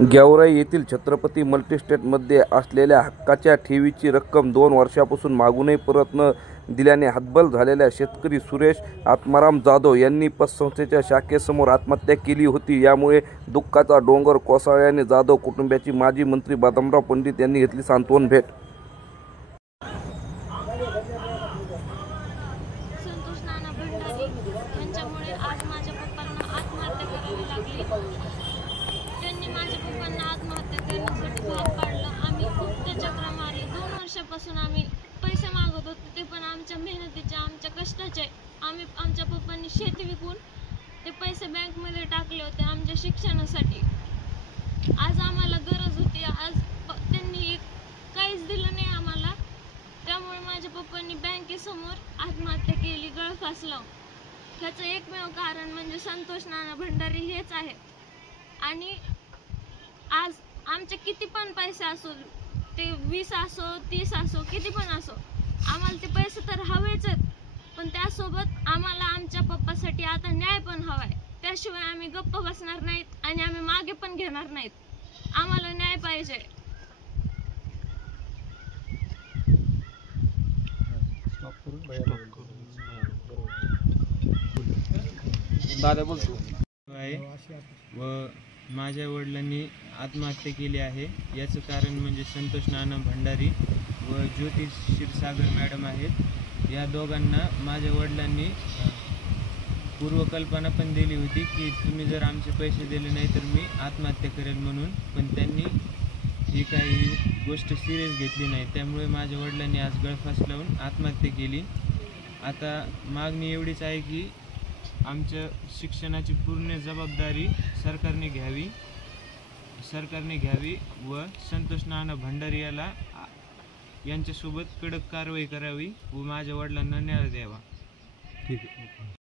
गेवराई येथील छत्रपती मल्टीस्टेटमध्ये असलेल्या हक्काच्या ठेवीची रक्कम 2 वर्षांपासून मागूनही परत न दिल्याने हतबल झालेल्या शेतकरी सुरेश आत्माराम जाधव यांनी पतसंस्थेच्या शाखेसमोर आत्महत्या केली होती। यामुळे दुःखाचा डोंगर कोसळल्याने जाधव कुटुंबियांची माजी मंत्री बदामराव पंडित यांनी घेतली सांत्वन भेट। संतोष नाना भंडारी यांच्यामुळे आज माझ्या पप्पांना आत्महत्या करावी लागली। त्यांनी माझ्या पप्पांना आत्महत्या करण्यासाठी भाग पाडलं। आम्ही खूप ते चक्रा मारली। 2 वर्षापासून आम्ही पैसे मागत होतो, ते पण आमच्या मेहनतीचे, आमच्या कष्टाचे। आमच्या पप्पांनी शेती विकून ते पैसे बँकमध्ये टाकले होते आमच्या शिक्षणासाठी। आज आम्हाला गरज होती, आज त्यांनी काहीच दिलं नाही आम्हाला। त्यामुळे माझ्या पप्पांनी बँकेसमोर आत्महत्या केली, गळफास लावून। त्याचं एकमेव कारण म्हणजे संतोष नाना भंडारी हेच आहे। आणि आज आमचे किती पण पैसे असो, ते 20 असो 30 असो, किती पण असो, आम्हाला ते पैसे तर हवेच आहेत। पण त्यासोबत आम्हाला आमच्या पप्पासाठी आता न्याय पण हवाय। त्याशिवाय आम्ही गप्प बसणार नाहीत आणि आम्ही मागे पण घेणार नाहीत। आम्हाला न्याय पाहिजे। दादा बोलतो आहे व माझ्या वडिलांनी आत्महत्या केली आहे। याचं कारण म्हणजे संतोष नाना भंडारी व ज्योती क्षीरसागर मॅडम आहेत। या दोघांना माझ्या वडिलांनी पूर्वकल्पना पण दिली होती की तुम्ही जर आमचे पैसे दिले नाही तर मी आत्महत्या करेल म्हणून, पण त्यांनी ही काही गोष्ट सिरियस घेतली नाही। त्यामुळे माझ्या वडिलांनी आज गळफास लावून आत्महत्या केली। आता मागणी एवढीच आहे की आमच्या शिक्षणाची पूर्ण जबाबदारी सरकारने घ्यावी व संतोष नाना भंडारी यांच्यासोबत कडक कारवाई करावी व माझ्या वडिलांना न्याय द्यावा। ठीक आहे।